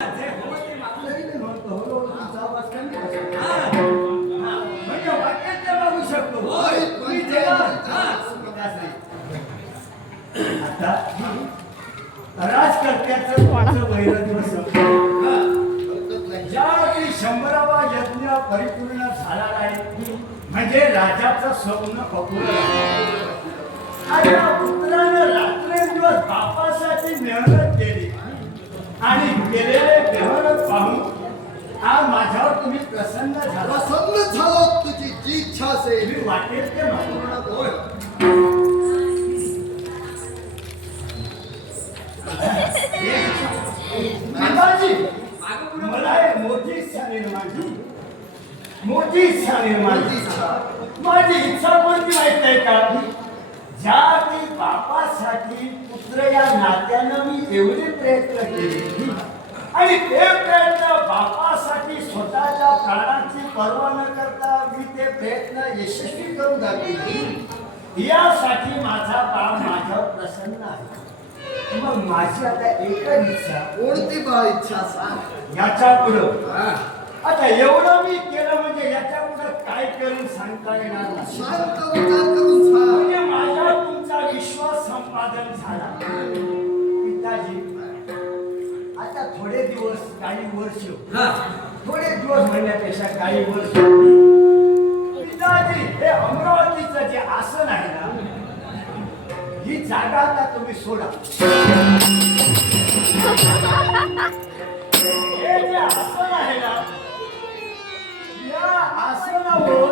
म्हणजे वाक्यात बघू शकतो आता राजकर्त्याचं वैरत्व ज्यावेळी 100वा यज्ञ परिपूर्ण झाला आहे म्हणजे राजाचं स्वप्न अपूर्ण आणि पुत्रानं रात्रंदिवस बापासाठी मेहनत केली आणि केलेले मेहनत पाहून आज माझ्यावर तुम्ही प्रसन्न झाला तुझी जी इच्छा असेल मी वाटेल ते मागून मला एक मोठी इच्छा माझी इच्छा कोणती माहित आहे का ज्या की बापासाठी पुत्र या नात्यानं मी एवढे प्रयत्न केले आणि ते प्रयत्न बापासाठी स्वतःच्या प्राणाची पर्वा न करता मी ते प्रयत्न यशस्वी करून दाखवले यासाठी माझा बाप माझ्यावर प्रसन्न आहे मग माझी आता एकच इच्छा कोणती बा इच्छा सांग याच्या पुढं आता एवढं मी केलं म्हणजे याच्या पुढं काय करून सांगता येणार नाही शांत विचार करून सांग म्हणजे माझ्या तुमचा विश्वास संपादन झाला पिताजी आता थोडे दिवस काही वर्ष थोडे दिवस म्हणण्यापेक्षा काही वर्ष पिताजी हे अमरावतीचं जे आसन आहे ना ही जागा आता तुम्ही सोडा हे जे आसन आहे ना या आसनावर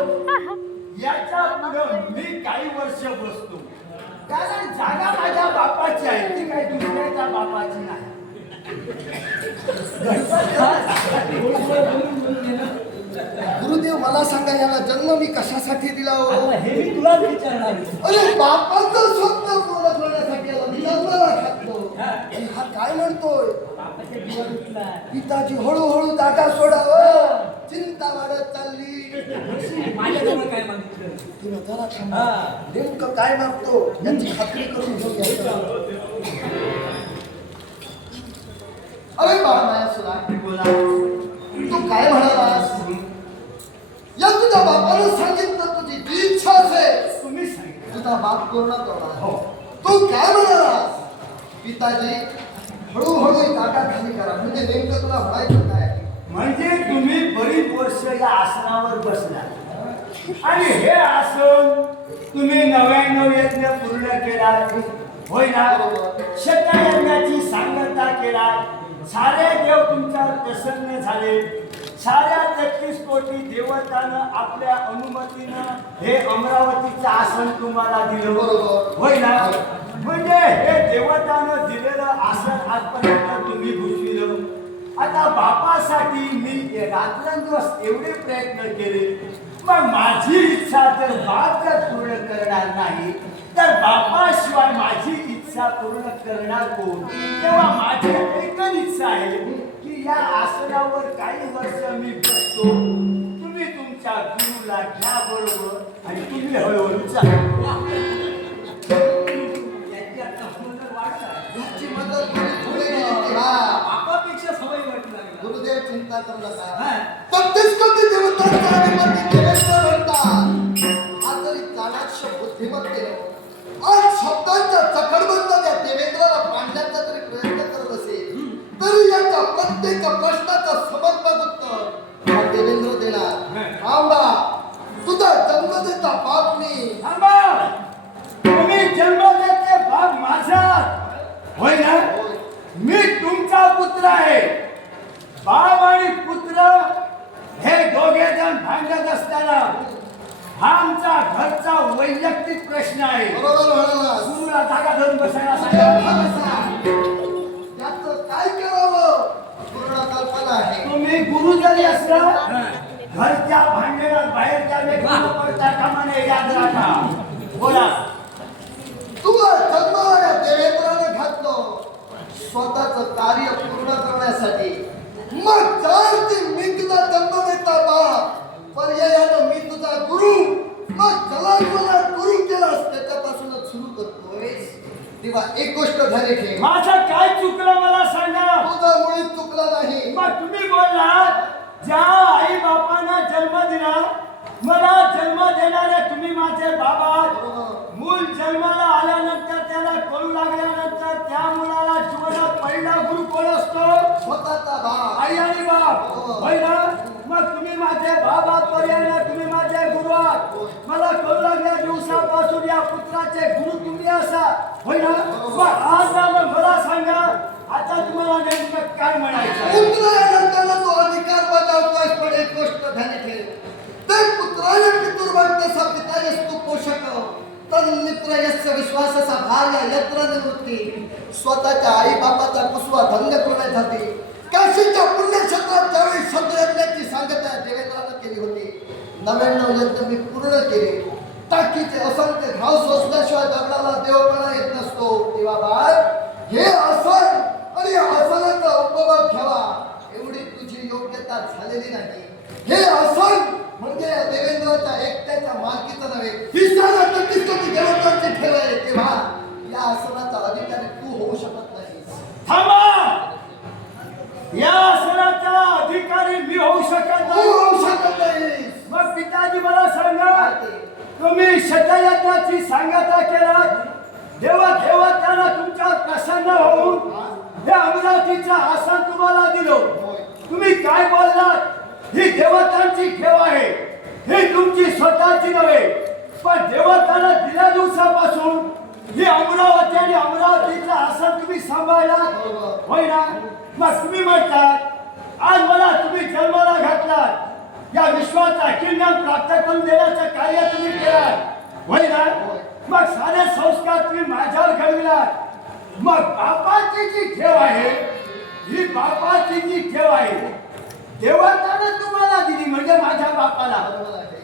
याच्या पुढे मी काही वर्ष बसतो कारण जागा माझ्या बापाची आहे ती काही दुसऱ्याच्या बापाची नाही गुरुदेव मला सांगा याला जन्म मी कशासाठी दिला हो हे मी तुला विचारणार अरे बापाचं स्वप्न पूर्ण करण्यासाठी याला मी जन्माला घातलो आणि हा काय म्हणतोय पिताजी हळूहळू जागा सोडावं चिंता वाढत चालली माझ्याजवळ काय मागितलं तुला जरा थांबा नेमकं काय मागतो याची खात्री करून घेऊया अरे बाळा सुरा बोला तू काय म्हणालास या तुझ्या बापानं सांगितलं तुझी जी इच्छा असेल तुम्ही सांगितलं तुझा बाप पूर्ण करणार हो तू काय म्हणालास पिताजी हळूहळू जागा खाली करा म्हणजे नेमकं तुला म्हणायचं काय म्हणजे तुम्ही बरीच वर्ष या आसनावर बसला आणि हे आसन तुम्ही 99 यज्ञ पूर्ण केला होय ना शतयज्ञाची सांगता केला सारे देव तुमच्यावर प्रसन्न झाले साऱ्या 33 कोटी देवतानं आपल्या अनुमतीनं हे अमरावतीचं आसन तुम्हाला दिलं बरोबर होय ना म्हणजे हे देवतानं दिलेलं आसन आजपर्यंत तुम्ही भूषविलं आता बापासाठी मी रात्रंदिवस एवढे प्रयत्न केले मग माझी इच्छा जर बाप जर पूर्ण करणार नाही तर बापाशिवाय माझी इच्छा पूर्ण करणार कोण तेव्हा माझी एकच इच्छा आहे की या आसनावर काही वर्ष मी बसतो तुम्ही तुमच्या गुरुला घ्या बरोबर आणि तुम्ही हळूहळू याची मदत थोडी केली बापापेक्षा सवय वाटू लागली गुरुदेव चिंता करू नका 33 कोटी देवतांचा अधिपती देवेंद्र म्हणतात हा तरी चाणाक्ष बुद्धिमत्तेने आज शब्दांच्या चकडबंद त्या देवेंद्राला मांडण्याचा तरी प्रयत्न करत असेल तरी याच्या प्रत्येक प्रश्नाचं समर्पक उत्तर हा देवेंद्र देणार थांबा तुझा जन्मदेता बाप मी थांबा तुम्ही जन्म देते बाप माझा होय ना मी तुमचा पुत्र आहे बाप आणि पुत्र हे दोघे जण भांडत असताना हा आमचा घरचा वैयक्तिक प्रश्न आहे बरोबर म्हणाला गुरुला जागा धरून बसायला सांगा त्याचं काय करावं पूर्ण कल्पना आहे तुम्ही गुरु जरी असला घरच्या भांडणात बाहेरच्या व्यक्तीला पडता कामा नये याद राखा बोला तुला जन्माला देवेंद्राने घातलं स्वतःच कार्य पूर्ण करण्यासाठी मग जर मी तुझा जन्म देता बाप पर्यायानं मी तुझा गुरु मग जला तुला गुरु केलास त्याच्यापासूनच सुरू करतोय तेव्हा एक गोष्ट घरी ठेव माझं काय चुकलं मला सांगा तुझा मुळी चुकलं तुला नाही. मग तुम्ही बोललात ज्या आई बापांना जन्म दिला, मला जन्म देणारे तुम्ही माझे बाबा. मूल जन्माला आल्यानंतर त्याला कळू लागल्यानंतर त्या मुलाला जीवनात पहिला गुरु कोण असतो? स्वतःचा बाप. आई आणि बाप. होय ना? मग तुम्ही माझे बाबा पर्यंत तुम्ही माझे गुरु आहात. मला कळू लागल्या दिवसापासून या पुत्राचे गुरु तुम्ही असा. होय ना? मग आज मला सांगा, आता तुम्हाला नेमकं काय म्हणायचं? पुत्र यानंतर तो अधिकार बजावतोय, पण एक गोष्ट ध्यानी ठेव. तर पुत्राने पितुर्भक्त सा पिता यस्तु पोषक तन्मित्र यस्य विश्वासाचा भार या यत्र निवृत्ती. स्वतःच्या आई बापाचा कुसवा धन्य करण्यासाठी काशीच्या पुण्यक्षेत्रात ज्यावेळी शब्दयज्ञाची सांगता देवेंद्रानं केली होती, 99 यज्ञ मी पूर्ण केले. टाकीचे असंख्य घाव सोसल्याशिवाय दगडाला देवपणा येत नसतो. तेव्हा बाळ, हे आसन आणि आसनाचा उपभोग घ्यावा एवढी तुझी योग्यता झालेली नाही. हे आसन म्हणजे या देवेंद्राच्या एकट्याच्या मालकीचं नव्हे, ही सारा कटीस्कोटी देवतांची ठेव आहे. तेव्हा या आसनाचा अधिकारी तू होऊ शकत नाही. थांबा. या आसनाचा अधिकारी मी होऊ शकत तू नाही. होऊ शकत नाही. मग पिताजी मला सांगा, तुम्ही शतयज्ञाची सांगता केलात, देवा देवा त्याला तुमच्यावर प्रसन्न होऊन हे अमरावतीचं आसन तुम्हाला दिलो. तुम्ही काय बोललात? ही देवतांची ठेव आहे, ही तुमची स्वतःची नव्हे. पण देवताला दिल्या दिवसापासून ही अमरावती आणि अमरावतीचं आसन तुम्ही सांभाळला. होय ना? मग तुम्ही म्हणतात आज मला तुम्ही जन्माला घातलात, या विश्वाचा किल्ल्यात प्राप्त करून देण्याचं कार्य तुम्ही केलात. होय ना? मग सारे संस्कार तुम्ही माझ्यावर घडविलात. मग बापाची जी ठेव आहे, ही बापाची जी ठेव आहे देवतानं तुम्हाला दिली म्हणजे माझ्या बापाला,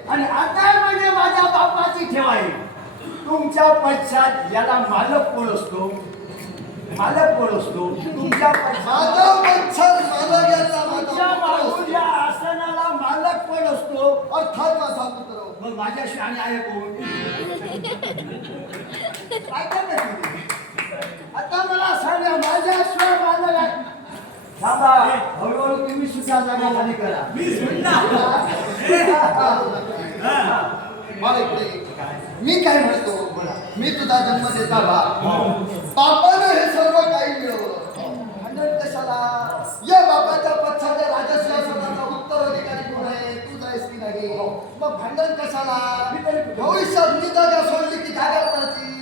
आणि आता म्हणजे माझ्या बापाची ठेव आहे. तुमच्या पश्चात याला मालक कोण असतो? मालक कोण असतो? तुमच्या माझा वत्सल मालक याचा तुमच्या मागून या आसनाला मालक कोण असतो? अर्थात माझा पुत्र. मग माझ्याशिवाय आणि आहे कोण? काय करणार तुम्ही? आता मला सांगा, माझ्याशिवाय मालक आहे? थांबा, हळूहळू तुम्ही सुद्धा जागा खाली करा. मला इकडे मी काय म्हणतो, मी तुझा जन्म देता बाप, बापानं हे सर्व काही मिळवलं. भांडण कशाला? या बापाच्या पश्चाच्या राजसिंहासनाचा उत्तराधिकारी कोण आहे? तू जायस की नाही? मग भांडण कशाला? भविष्यात मी जागा सोडली की जागा कोणाची?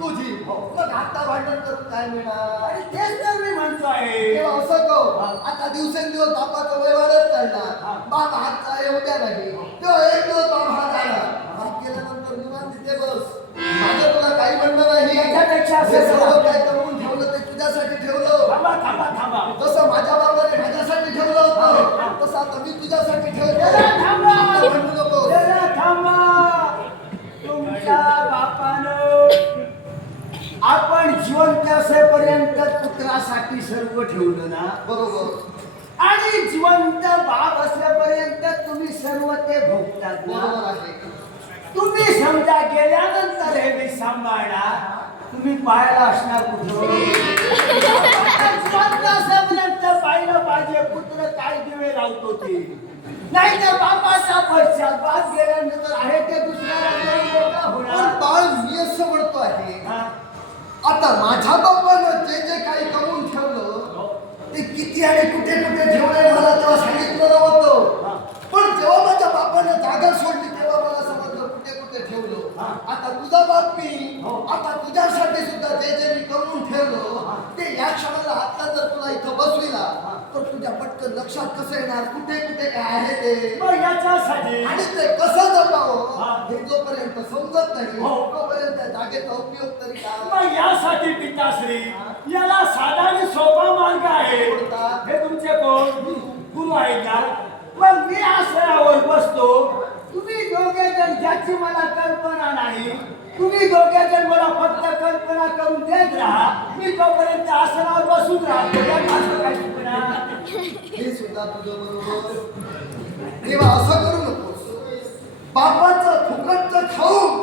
तुझी. मग आता भांडण करून काय मिळणार? आणि तेच तर मी म्हणतोय. तेव्हा असं कहो, आता दिवसेंदिवस बापाचा वय वाढत चालणार. बाप हातचा एवढ्या नाही, तेव्हा एक दिवस बाप हात आला, हात केल्यानंतर निवांत तिथे बस. माझं तुला काही म्हणणं नाही. याच्यापेक्षा असं हे सर्व करा. काय करून ठेवलं ते तुझ्यासाठी ठेवलं. थांबा थांबा थांबा. जसं माझ्या बाबाने माझ्यासाठी ठेवलं होतं, तसं आता मी तुझ्यासाठी ठेवतो. जरा थांबा. आता भांडू नको. जरा थांबा. तुमच्या बापानं आपण जिवंत असेपर्यंत पुत्रासाठी सर्व ठेवलं ना? बरोबर. आणि जिवंत बाप असल्यापर्यंत तुम्ही सर्व ते भोगतात बरोबर ना? आहे. तुम्ही समजा गेल्यानंतर हे मी सांभाळणार, तुम्ही पाहायला असणार कुठं? जिवंत असेपर्यंत पाहिलं पाहिजे पुत्र काय दिवे लावतो ते. नाही तर बापाचा पश्चात बाप गेल्यानंतर आहे ते दुसऱ्याला होणार. पण बाळ, मी असं म्हणतो आहे, हा? आता माझ्या बापानं जे जे काही करून ठेवलं ते किती आणि कुठे कुठे ठेवलंय मला तेव्हा सांगितलं नव्हतं. पण जेव्हा माझ्या बापानं जागा सोडली तेव्हा मला समजलं कुठे कुठे ठेवलं. आता तुझा बाप मी, आता तुझ्यासाठी सुद्धा जे जे मी करून ठेवलं ते या क्षणाला आता जर तुला इथं बसविला तर तुझ्या पटकन लक्षात कसं येणार कुठे कुठे काय आहे ते, मग याच्यासाठी आणि ते कसं जपावं हे जोपर्यंत समजत नाही तोपर्यंत त्या जागेचा उपयोग तरी काय? मग यासाठी पिताश्री याला साधा आणि सोपा मार्ग आहे. कोणता? हे तुमचे कोण गुरु आहेत ना? मग मी आसनावर बसतो, तुम्ही दोघे जण ज्याची मला कल्पना नाही, तुम्ही दोघे जण मला फक्त कल्पना करून देत राहा, मी तोपर्यंत आसनावर बसून राहतो. यात असं काही चुकणार? हे सुद्धा तुझं बरोबर. तेव्हा असं करू नकोस. बापाचं फुकटचं खाऊन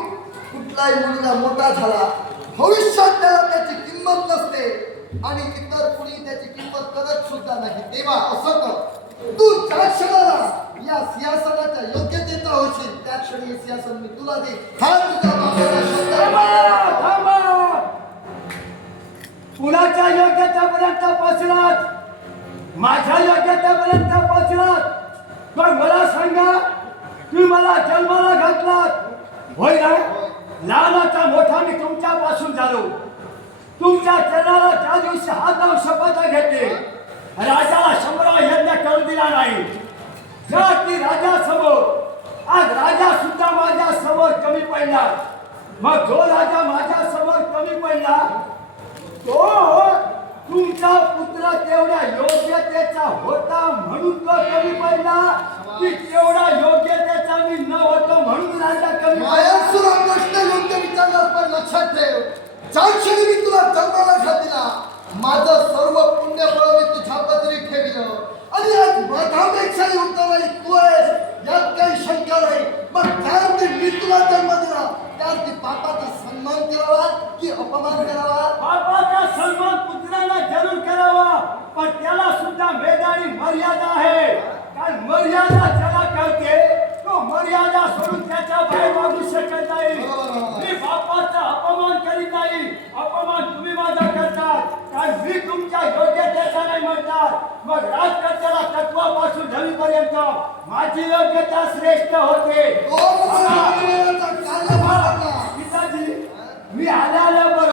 कुठलाही मुलगा मोठा झाला, भविष्यात त्याला त्याची किंमत नसते. आणि इतर कुणी त्याची किंमत करत सुद्धा नाही. तेव्हा असं कर, तू ज्या क्षणाला या सिंहासनाच्या योग्यतेचा होशील त्या क्षणी हे सिंहासन मी तुला दे. हा तुझ्या बाबाचा शब्द आहे. थांबा, थांबा. कुणाच्या योग्यतेपर्यंत पोहोचलात? माझ्या योग्यतेपर्यंत पोहोचलात. पण मला सांगा, तुम्ही मला जन्माला घातलात होय ना? लहानाचा मोठा मी तुमच्यापासून झालो. तुमच्या चरणाला त्या दिवशी हात लावून शपथ घेतली, राजाला 100 यज्ञ करू दिला नाही. जर ती राजासमोर, आज राजा सुद्धा माझ्या समोर कमी पडला. मग जो राजा माझ्या समोर कमी पडला तो तुमचा पुत्र तेवढ्या योग्यतेचा होता म्हणून तो कमी पडला, की तेवढा योग्यतेचा मी न होतो म्हणून राजा कमी पडला? मायासुरा प्रश्न योग्य विचारलास, पण लक्षात ठेव, ज्या क्षणी मी तुला जन्माला घातला माझं सर्व पुण्यफळ मी तुझ्या पदरी ठेवलं आणि आज माझ्यापेक्षाही उत्तराई तू आहेस यात काही शंका नाही. मग त्यावरती मी तुला जन्म दिला त्यावरती बापाचा सन्मान करावा की अपमान करावा? बापाचा सन्मान पुत्राला जरूर करावा, पण त्याला सुद्धा वेदारी मर्यादा आहे. कारण मर्यादा ज्याला कळते तो मर्यादा सोडून त्याच्या बाहेर वागू शकत नाही. मी बापाचा अपमान करीत नाही. अपमान तुम्ही माझा करतात, कारण मी तुमच्या योग्यतेचा नाही म्हणतात. मग राजकर्त्याला तत्वापासून धनीपर्यंत माझी योग्यता श्रेष्ठ होते. तो पिताजी, मी आल्याबरोबर